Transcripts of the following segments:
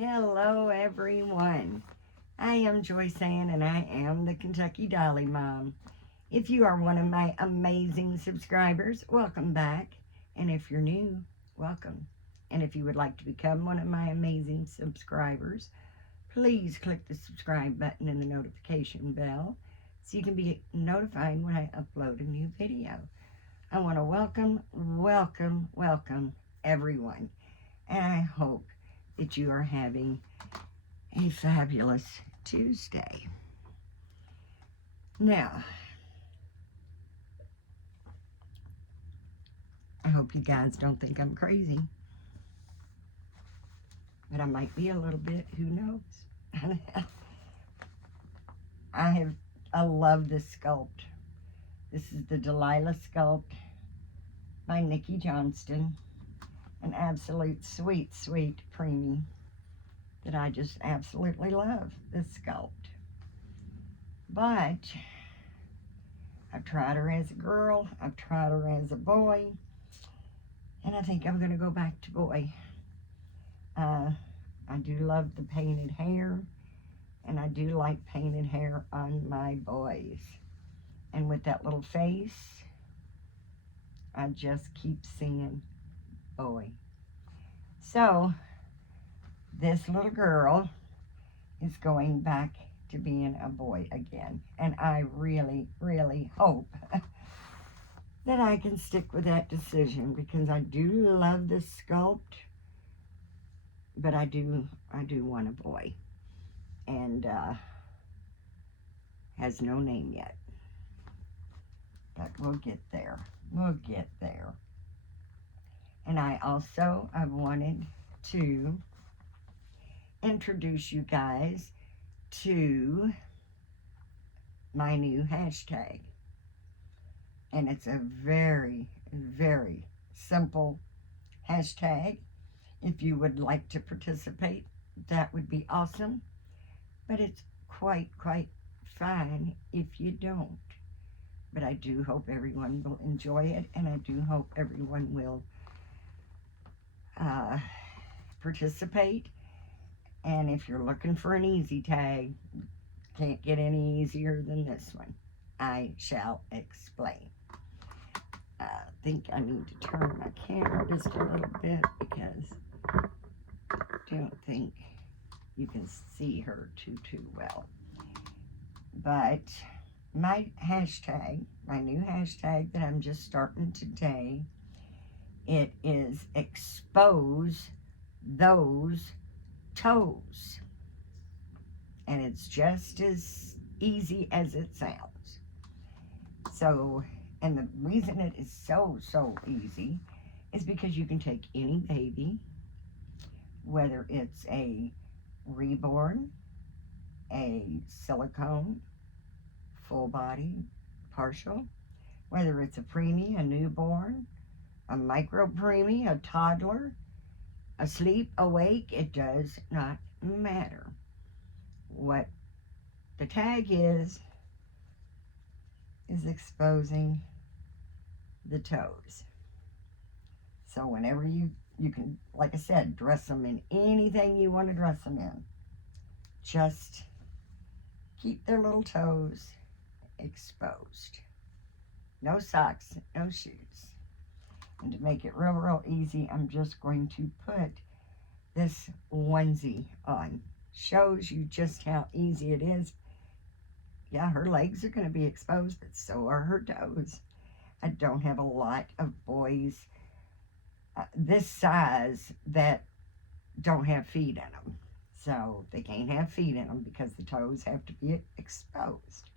Hello, everyone. I am Joyce Ann, and I am the Kentucky Dolly Mom. If you are one of my amazing subscribers, welcome back. And if you're new, welcome. And if you would like to become one of my amazing subscribers, please click the subscribe button and the notification bell so you can be notified when I upload a new video. I want to welcome everyone. And I hope that you are having a fabulous Tuesday. Now, I hope you guys don't think I'm crazy, but I might be a little bit, who knows? I love this sculpt. This is the Delilah sculpt by Nikki Johnston, an absolute sweet preemie that I just absolutely love, this sculpt. But I've tried her as a girl, I've tried her as a boy, and I think I'm going to go back to boy. I do love the painted hair, and I do like painted hair on my boys. And with that little face, I just keep seeing boy. So, this little girl is going back to being a boy again. And I really hope that I can stick with that decision, because I do love this sculpt, but I do want a boy. And has no name yet. But we'll get there. We'll get there. And I wanted to introduce you guys to my new hashtag. And it's a very simple hashtag. If you would like to participate, that would be awesome. But it's quite fine if you don't. But I do hope everyone will enjoy it, and I do hope everyone will participate. And if you're looking for an easy tag, can't get any easier than this one. I shall explain. I think I need to turn my camera just a little bit, because I don't think you can see her too well. But my hashtag, my new hashtag that I'm just starting today, it is expose those toes. And it's just as easy as it sounds. So, and the reason it is so easy is because you can take any baby, whether it's a reborn, a silicone, full body, partial, whether it's a preemie, a newborn, a micro preemie, a toddler, asleep, awake, it does not matter. What the tag is exposing the toes. So whenever you can, like I said, dress them in anything you want to dress them in. Just keep their little toes exposed. No socks, no shoes. And to make it real easy, I'm just going to put this onesie on. Shows you just how easy it is. Yeah, her legs are going to be exposed, but so are her toes. I don't have a lot of boys this size that don't have feet in them. So they can't have feet in them because the toes have to be exposed.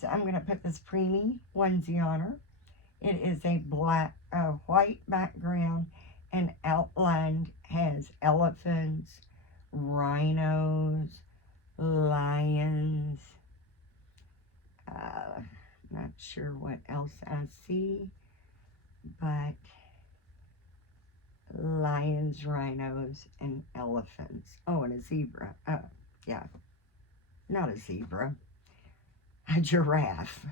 So I'm going to put this preemie onesie on her. It is a white background, and outlined has elephants, rhinos, lions. Not sure what else I see, but lions, rhinos, and elephants. Oh, and a zebra. Yeah, not a zebra. A giraffe.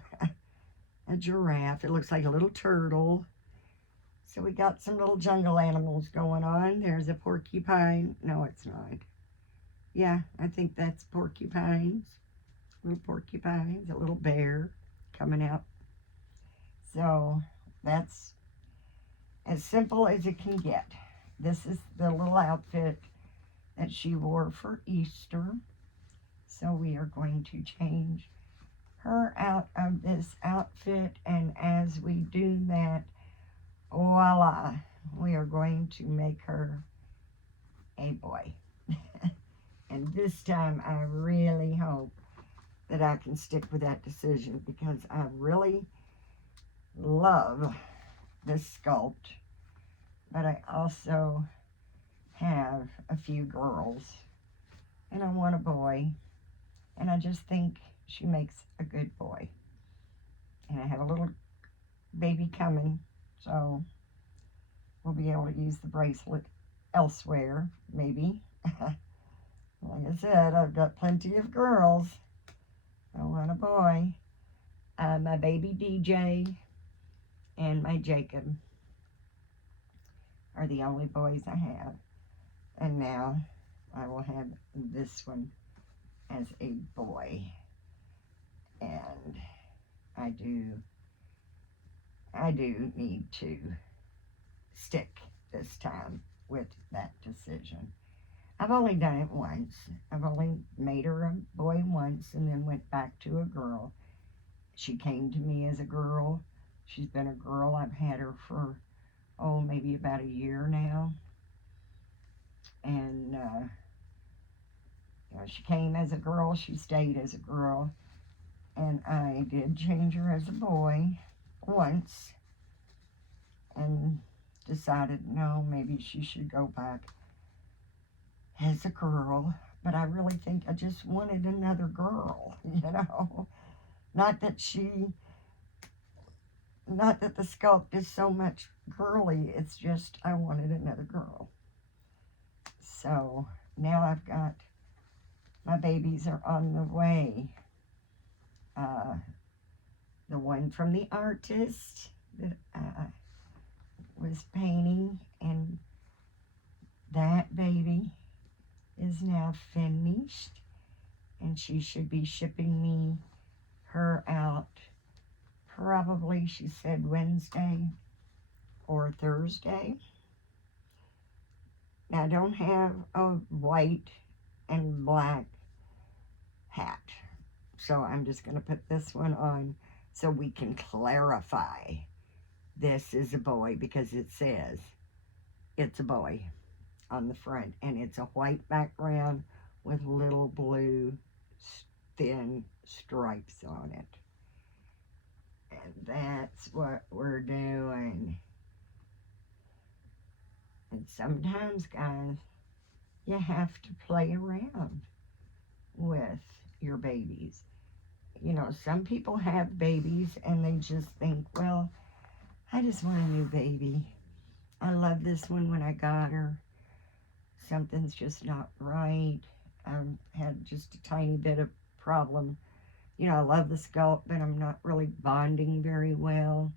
A giraffe. It looks like a little turtle. So we got some little jungle animals going on. There's a porcupine. No, it's not. Yeah, I think that's porcupines. Little porcupines, a little bear coming out. So that's as simple as it can get. This is the little outfit that she wore for Easter. So we are going to change her out of this outfit, and as we do that, voila, we are going to make her a boy. And this time I really hope that I can stick with that decision, because I really love this sculpt, but I also have a few girls and I want a boy, and I just think she makes a good boy. And I have a little baby coming, so we'll be able to use the bracelet elsewhere, maybe. Like I said, I've got plenty of girls. I want a boy. My baby DJ and my Jacob are the only boys I have. And now I will have this one as a boy. And I do need to stick this time with that decision. I've only done it once. I've only made her a boy once and then went back to a girl. She came to me as a girl. She's been a girl. I've had her for, maybe about a year now. And she came as a girl. She stayed as a girl. And I did change her as a boy once. And decided, no, maybe she should go back as a girl. But I really think I just wanted another girl, Not that the sculpt is so much girly, it's just I wanted another girl. So now I've got, my babies are on the way. The one from the artist that I was painting, and that baby is now finished, and she should be shipping me her out probably, she said, Wednesday or Thursday. Now I don't have a white and black hat, so I'm just going to put this one on so we can clarify this is a boy, because it says it's a boy on the front, and it's a white background with little blue thin stripes on it. And that's what we're doing. And sometimes, guys, you have to play around with your babies. Some people have babies and they just think, well, I just want a new baby. I love this one when I got her. Something's just not right. I had just a tiny bit of problem. I love the sculpt, but I'm not really bonding very well.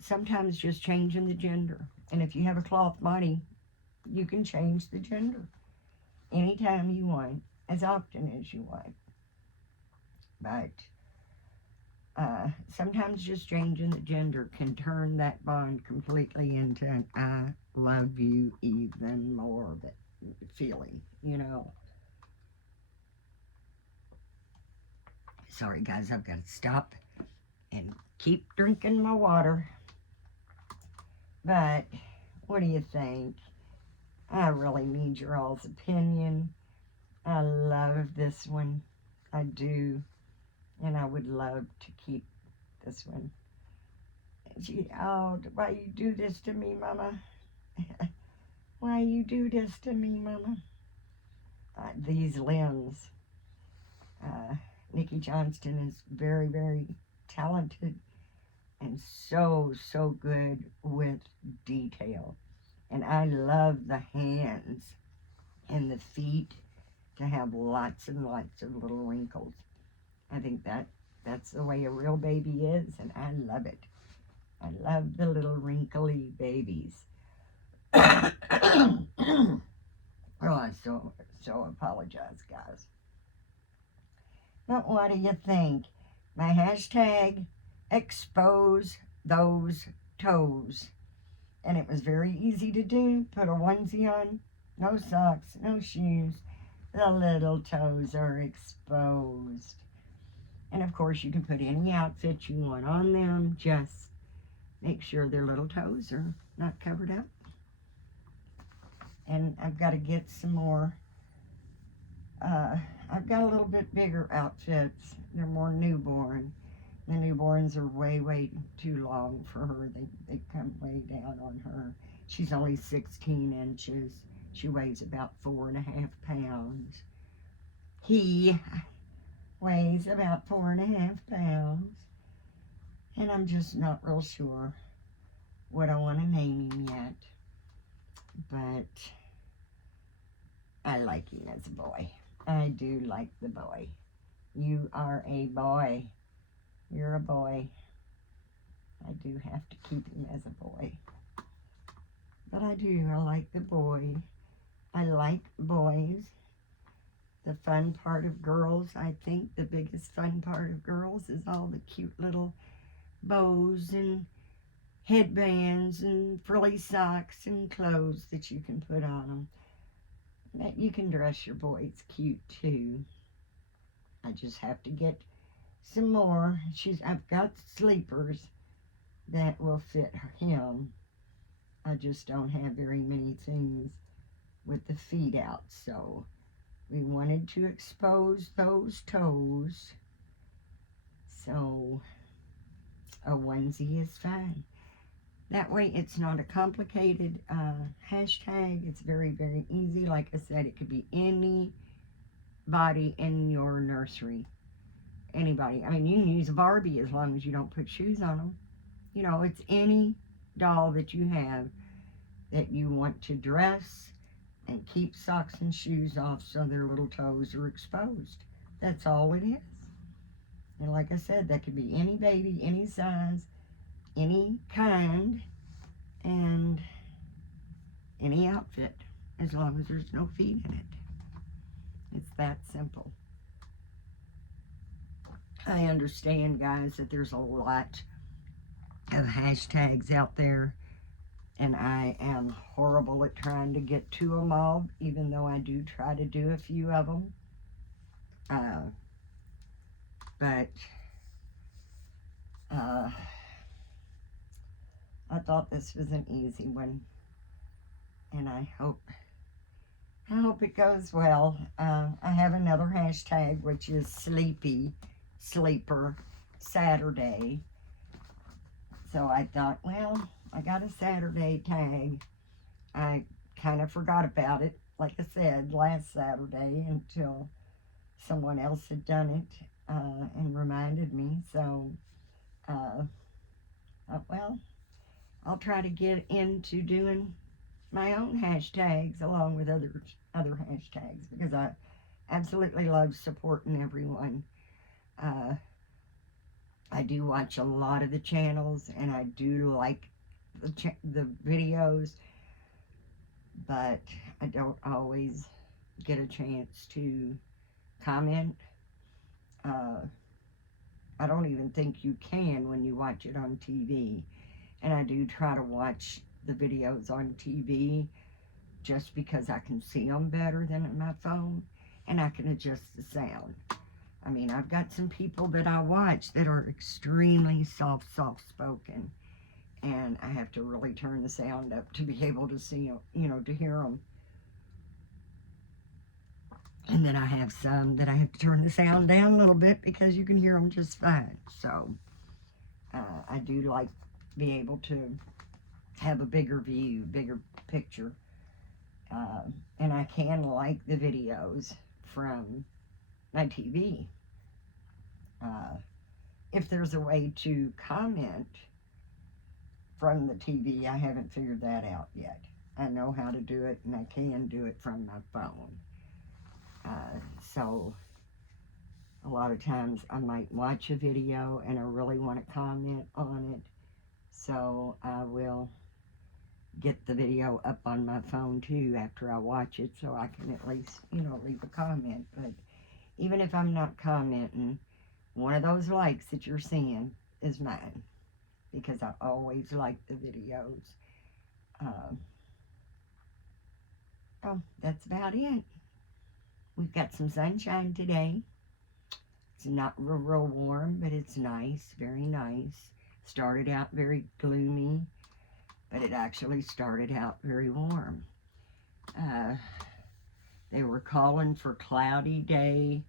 Sometimes just changing the gender. And if you have a cloth body, you can change the gender anytime you want, as often as you want. But sometimes just changing the gender can turn that bond completely into an I love you even more feeling, Sorry, guys, I've got to stop and keep drinking my water. But what do you think? I really need your all's opinion. I love this one. I do. And I would love to keep this one. Why you do this to me, Mama? Why you do this to me, Mama? These limbs. Nikki Johnston is very, very talented and so good with detail. And I love the hands and the feet to have lots and lots of little wrinkles. I think that's the way a real baby is, and I love it. I love the little wrinkly babies. Oh, I'm so so I apologize, guys. But what do you think? My hashtag, expose those toes. And it was very easy to do. Put a onesie on, no socks, no shoes. The little toes are exposed. And of course, you can put any outfit you want on them. Just make sure their little toes are not covered up. And I've got to get some more. I've got a little bit bigger outfits. They're more newborn. The newborns are way, way too long for her. They come way down on her. She's only 16 inches. She weighs about 4.5 pounds. He weighs about 4.5 pounds. And I'm just not real sure what I want to name him yet. But I like him as a boy. I do like the boy. You are a boy. You're a boy. I do have to keep him as a boy. But I do. I like the boy. I like boys. The fun part of girls, I think the biggest fun part of girls is all the cute little bows and headbands and frilly socks and clothes that you can put on them. That you can dress your boys cute too. I just have to get some more. I've got sleepers that will fit him. I just don't have very many things with the feet out, so we wanted to expose those toes. So a onesie is fine. That way it's not a complicated hashtag. It's very, very easy. Like I said, it could be anybody in your nursery. Anybody. I mean, you can use a Barbie as long as you don't put shoes on them. You know, it's any doll that you have that you want to dress and keep socks and shoes off so their little toes are exposed. That's all it is. And like I said, that could be any baby, any size, any kind, and any outfit, as long as there's no feet in it. It's that simple. I understand, guys, that there's a lot of hashtags out there, and I am horrible at trying to get to them all, even though I do try to do a few of them. But I thought this was an easy one, and I hope it goes well. I have another hashtag, which is Sleeper Saturday. So I thought, well, I got a Saturday tag. I kind of forgot about it, like I said, last Saturday until someone else had done it and reminded me. So, well, I'll try to get into doing my own hashtags along with other hashtags, because I absolutely love supporting everyone. I do watch a lot of the channels, and I do like the videos, but I don't always get a chance to comment. I don't even think you can when you watch it on TV. And I do try to watch the videos on TV just because I can see them better than on my phone, and I can adjust the sound. I mean, I've got some people that I watch that are extremely soft-spoken, and I have to really turn the sound up to be able to see them, you know, to hear them. And then I have some that I have to turn the sound down a little bit because you can hear them just fine. So I do like be able to have a bigger view, bigger picture. And I can like the videos from my TV. If there's a way to comment from the TV, I haven't figured that out yet. I know how to do it, and I can do it from my phone. So a lot of times I might watch a video and I really want to comment on it, so I will get the video up on my phone too after I watch it, so I can at least, leave a comment. But even if I'm not commenting, one of those likes that you're seeing is mine, because I always like the videos. Oh, that's about it. We've got some sunshine today. It's not real warm, but it's nice, very nice. Started out very gloomy, but it actually started out very warm. They were calling for cloudy day,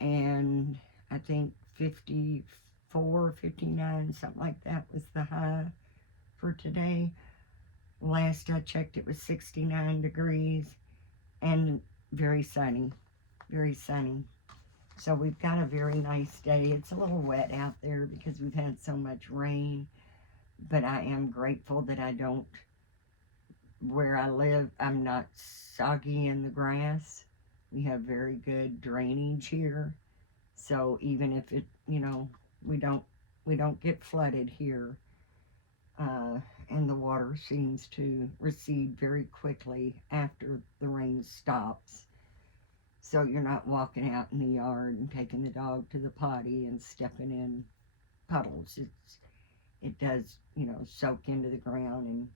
and I think 54, 59, something like that was the high for today. Last I checked, it was 69 degrees and very sunny, very sunny. So we've got a very nice day. It's a little wet out there because we've had so much rain, but I am grateful that where I live, I'm not soggy in the grass. We have very good drainage here. So even if we don't get flooded here, and the water seems to recede very quickly after the rain stops. So you're not walking out in the yard and taking the dog to the potty and stepping in puddles. It does, soak into the ground, and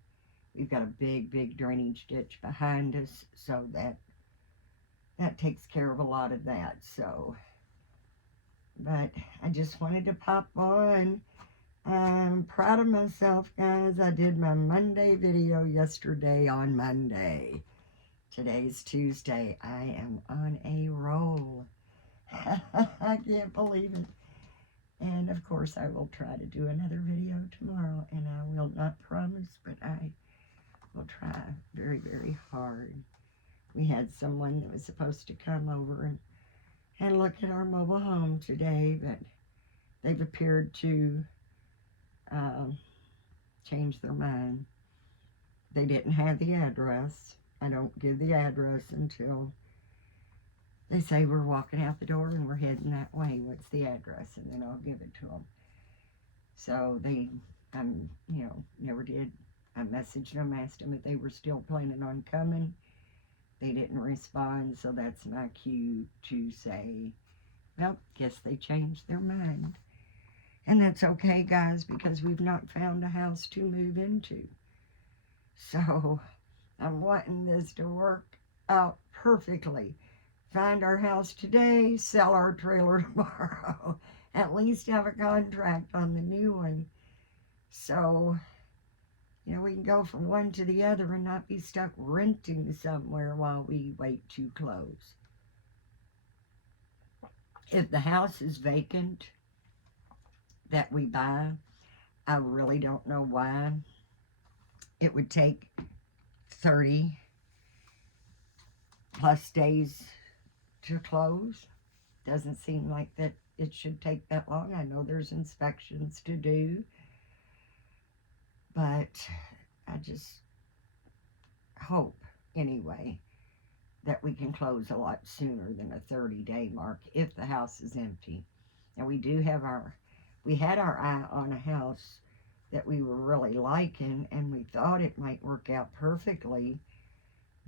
we've got a big drainage ditch behind us, so that takes care of a lot of that. So, but I just wanted to pop on. I'm proud of myself, guys. I did my Monday video yesterday on Monday. Today's Tuesday. I am on a roll. I can't believe it. And of course, I will try to do another video tomorrow, and I will not promise, but I will try very hard. We had someone that was supposed to come over and look at our mobile home today, but they've appeared to change their mind. They didn't have the address. I don't give the address until they say we're walking out the door and we're heading that way. What's the address? And then I'll give it to them. So they, never did. I messaged them, asked them if they were still planning on coming. They didn't respond, so that's my cue to say, well, guess they changed their mind. And that's okay, guys, because we've not found a house to move into. So I'm wanting this to work out perfectly. Find our house today, sell our trailer tomorrow. At least have a contract on the new one. So, we can go from one to the other and not be stuck renting somewhere while we wait to close. If the house is vacant that we buy, I really don't know why it would take 30 plus days to close. Doesn't seem like that it should take that long. I know there's inspections to do, but I just hope anyway that we can close a lot sooner than a 30-day mark if the house is empty. Now we had our eye on a house that we were really liking, and we thought it might work out perfectly,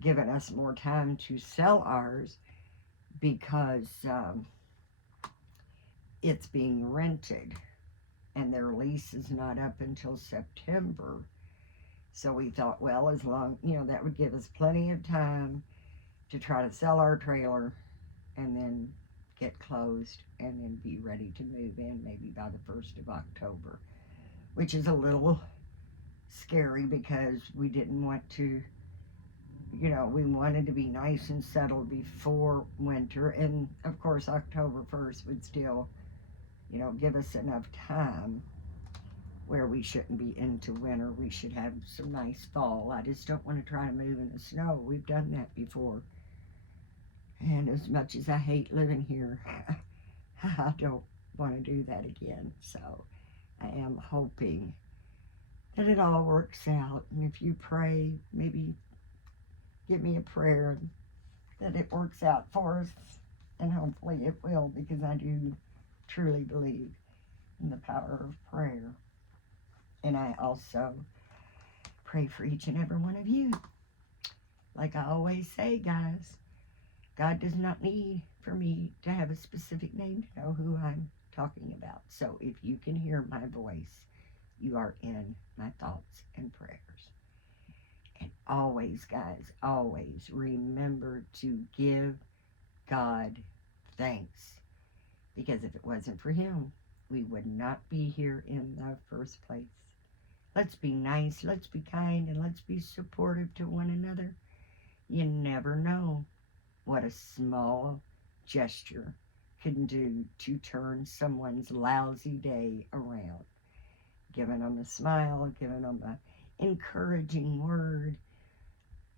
giving us more time to sell ours, because it's being rented and their lease is not up until September. So we thought, well, as long, that would give us plenty of time to try to sell our trailer and then get closed and then be ready to move in maybe by the 1st of October, which is a little scary because we didn't want to, we wanted to be nice and settled before winter. And of course, October 1st would still, give us enough time where we shouldn't be into winter. We should have some nice fall. I just don't want to try to move in the snow. We've done that before. And as much as I hate living here, I don't want to do that again. So I am hoping that it all works out. And if you pray, maybe give me a prayer that it works out for us. And hopefully it will, because I do truly believe in the power of prayer. And I also pray for each and every one of you. Like I always say, guys, God does not need for me to have a specific name to know who I'm talking about. So if you can hear my voice, you are in my thoughts and prayers. And always, guys, always remember to give God thanks. Because if it wasn't for him, we would not be here in the first place. Let's be nice, let's be kind, and let's be supportive to one another. You never know what a small gesture can do to turn someone's lousy day around. Giving them a smile, giving them an encouraging word,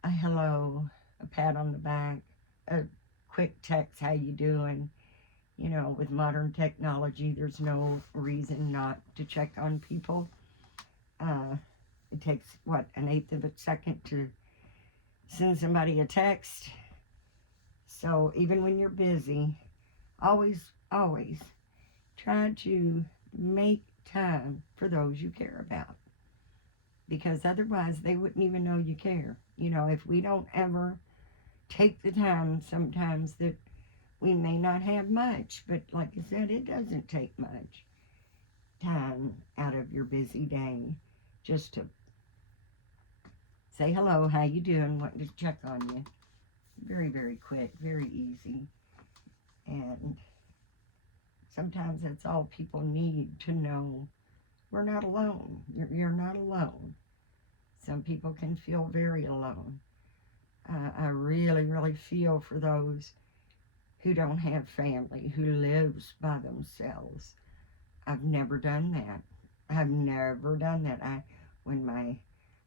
a hello, a pat on the back, a quick text, how you doing? You know, with modern technology, there's no reason not to check on people. It takes, what, an eighth of a second to send somebody a text. So even when you're busy, always try to make time for those you care about. Because otherwise, they wouldn't even know you care. You know, if we don't ever take the time sometimes that we may not have much, but like I said, it doesn't take much time out of your busy day just to say hello, how you doing, wanting to check on you. Very, very quick, very easy. And sometimes that's all people need to know. We're not alone. You're not alone. Some people can feel very alone. I really, really feel for those who don't have family, who lives by themselves. I've never done that. I've never done that.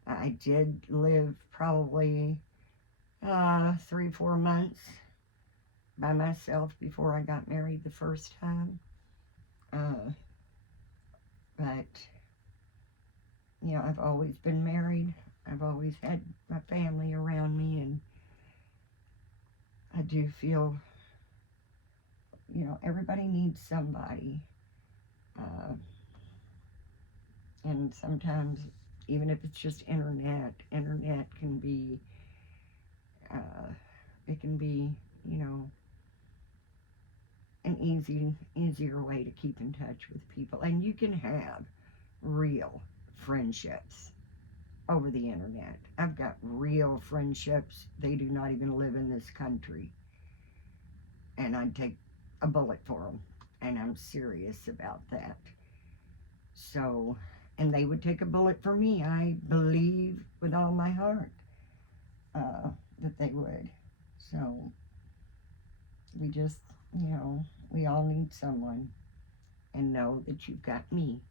I did live probably 3-4 months by myself before I got married the first time. But, you know, I've always been married. I've always had my family around me, and I do feel, you know, everybody needs somebody. And sometimes, even if it's just internet can be, it can be, you know, an easier way to keep in touch with people. And you can have real friendships over the internet. I've got real friendships. They do not even live in this country. And I'd take a bullet for them. And I'm serious about that. So, and they would take a bullet for me. I believe with all my heart that they would. So, we just, you know, we all need someone. And know that you've got me.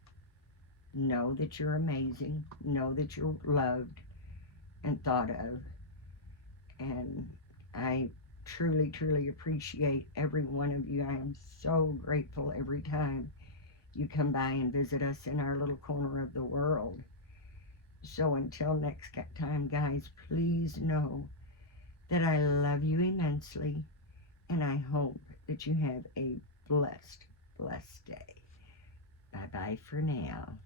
Know that you're amazing. Know that you're loved and thought of. And I truly, truly appreciate every one of you. I am so grateful every time you come by and visit us in our little corner of the world. So until next time, guys, please know that I love you immensely, and I hope that you have a blessed, blessed day. Bye-bye for now.